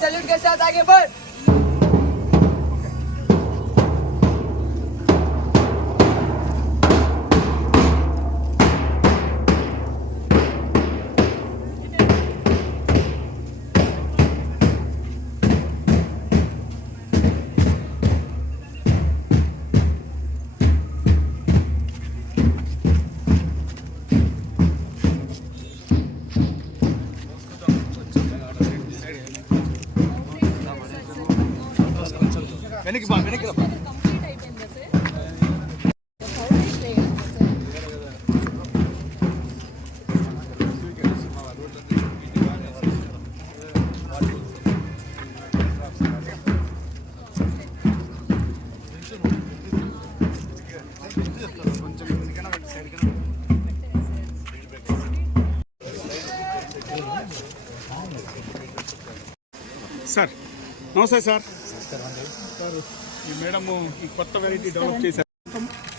Salute के साथ आगे बढ़। సార్ నమస్తే సార్. సార్ ఈ మేడం ఈ కొత్త వెరైటీ డెవలప్ చేశారు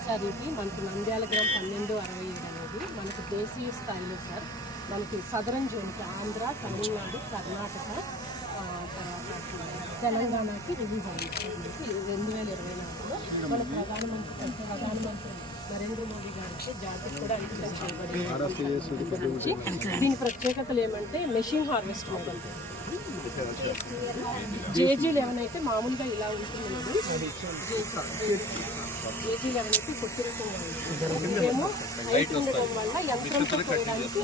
సార్. ఇది మనకి నంద్యాల గ్రామ్ 1267 అనేది మనకి దేశీయ స్థాయిలో సార్. మనకి సదరన్ జోన్కి ఆంధ్ర, తమిళనాడు, కర్ణాటక, తెలంగాణకి రిలీజ్ అయింది 2024లో. మన ప్రధానమంత్రి నరేంద్ర మోడీ గారికి జాతికి కూడా అంకితం చేయబడింది. దీని ప్రత్యేకతలు ఏమంటే మెషిన్ హార్వెస్ట్ మోడల్. JG11 అయితే మామూలుగా ఇలా ఉంటుంది, JG11 అయితే కొత్త రకంగా ఉంటుంది. ఏమో హైట్ ఉండడం వల్ల యంత్రంతో కొనడానికి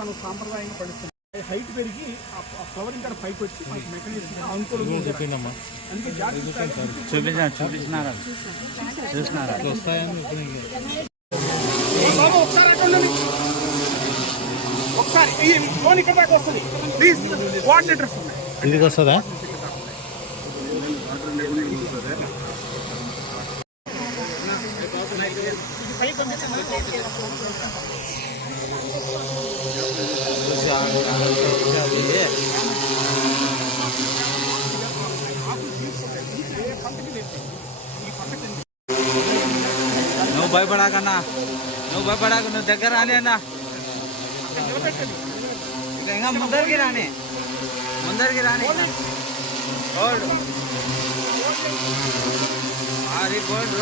మనం సాంప్రదాయంగా పడుతుంది. హైట్ పెరిగి ఆ ఫ్లవర్ ఇంకా పైకి వచ్చి మెకానిజం అనుకూలంగా అందుకే చూసినారా ఒకసారి ఫోన్ ఇక్కడ దాకా వస్తుంది ప్లీజ్. కోఆర్డినేటర్స్ ఉన్నాయి ఇదికి వస్తుందా? నువ్వు భయపడాకన్నా, నువ్వు భయపడాక, నువ్వు దగ్గర రాని అన్నా, ఇంకా ముందరికి రాని, ముందరికి రాని. అరే బోర్డు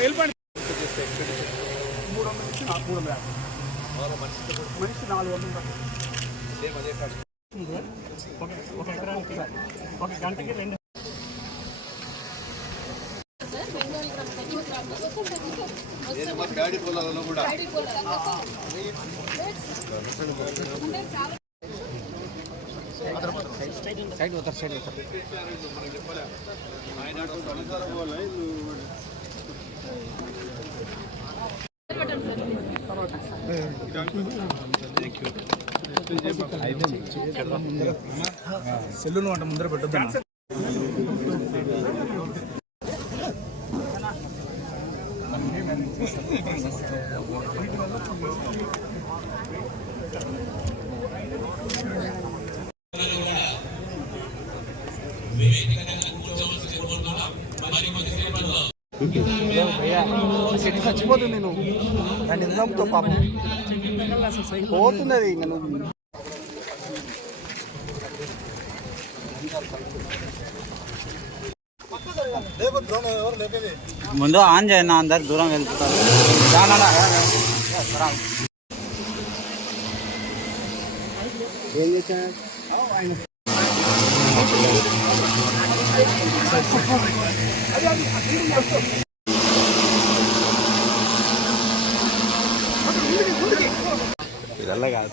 వెళ్ళిపోండి. 300 నుంచి 350 మనిషి 400 ఒక ఎకరానికి ఒక గంటకి 2 కూడా సైడ్ పోతారు సైడ్ పోతారు. సెల్లును అంట ముందర పెట్టద్దు. చచ్చిపోతుంది నేను దాన్ని నిజంతో పాపం పోతున్నది. ఇంకా నువ్వు ముందు ఆన్ చేయన్నా, అందరు దూరం వెళ్తారు. ఏం చేశా ఇదల్లా కాదు.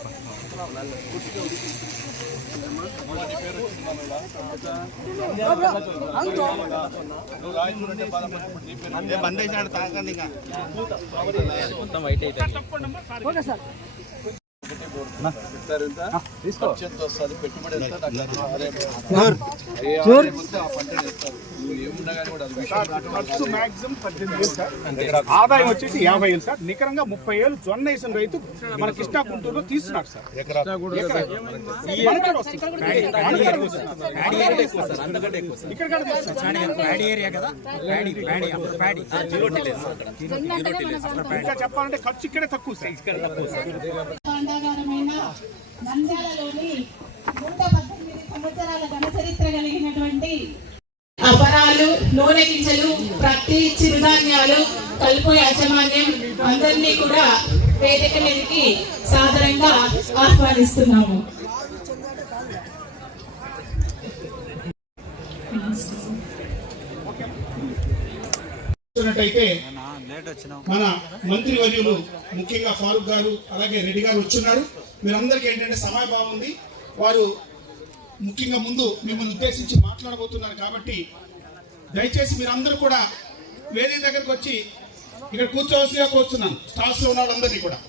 బంద్ చేసినాడు తాకండి. మొత్తం వైట్ అయితే ఖర్చు మాక్సిమం 18,000 సార్, ఆదాయం వచ్చేసి 50,000 సార్. నికరంగా 30,000 జొన్న వేసిన రైతు మన కృష్ణా గుంటూరులో తీస్తున్నాడు సార్. ఇంకా చెప్పాలంటే ఖర్చు ఇక్కడే తక్కువ సార్. భాండాగారమైన నంద్యాలలోని 118 సంవత్సరాల ఘన చరిత్ర కలిగినటువంటి అపరాలు, నూనె గింజలు, ప్రతి చిరుధాన్యాలు, కలుపు యాజమాన్యం అందరినీ కూడా వేదిక మీదకి సాదరంగా ఆహ్వానిస్తున్నాము. అయితే లేట్ వచ్చినావు. మన మంత్రి వర్యులు ముఖ్యంగా ఫారూక్ గారు అలాగే రెడ్డి గారు వచ్చున్నారు. మీరందరికీ ఏంటంటే సమయభావం ఉంది. వారు ముఖ్యంగా ముందు మిమ్మల్ని ఉద్దేశించి మాట్లాడబోతున్నారు కాబట్టి దయచేసి మీరందరూ కూడా వేదిక దగ్గరకు వచ్చి ఇక్కడ కూర్చోవలసిగా కూర్చున్నాను. స్టాల్స్ లో ఉన్న వాళ్ళందరినీ కూడా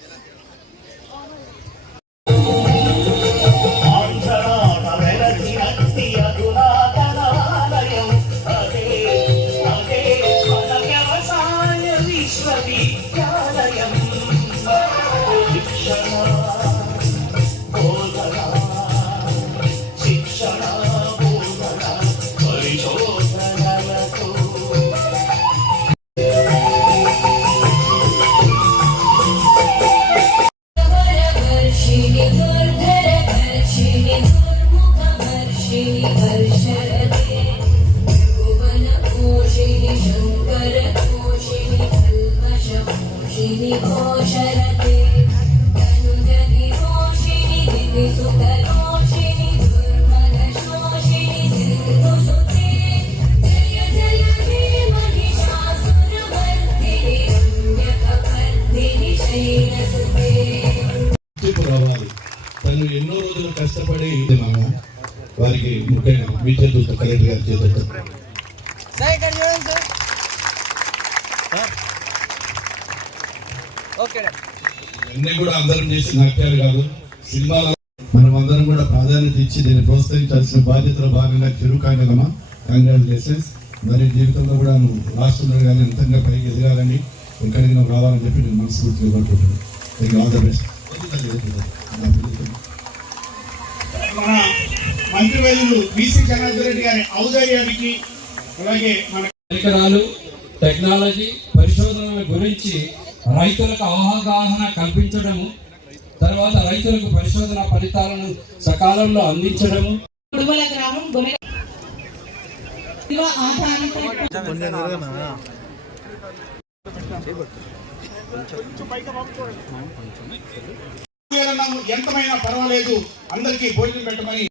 రావాలి. తను ఎన్నో రోజులు కష్టపడి వారికి ముఖ్యంగా మీ చేతులతో కలెక్టర్ గారి చేతులతో అన్నీ కూడా అందరం చేసిన నాట్యాలు కాదు, సినిమాలు. మనం అందరం కూడా ప్రాధాన్యత ఇచ్చి దీన్ని ప్రోత్సహించాల్సిన బాధ్యతలో భాగంగా చిరుకాంగలమా, కంగ్రాచులేషన్స్. మరి జీవితంలో కూడా నువ్వు రాష్ట్రంలో కానీ అంతంగా పైకి ఎదగాలని, ఎక్కడికి నువ్వు రావాలని చెప్పి నేను మనస్ఫూర్తిగా కోరుకుంటున్నాను. All the best. మన మంత్రివర్యులు బీసీ జనార్దన్ రెడ్డి గారి ఔదార్యానికి అలాగే మన పరికరాలు, టెక్నాలజీ, పరిశోధనల గురించి రైతులకు అవగాహన కల్పించడము, తర్వాత రైతులకు పరిశోధన ఫలితాలను సకాలంలో అందించడము. కుడుమల గ్రామం ఎంతమైనా పర్వాలేదు అందరికీ భోజనం పెట్టమని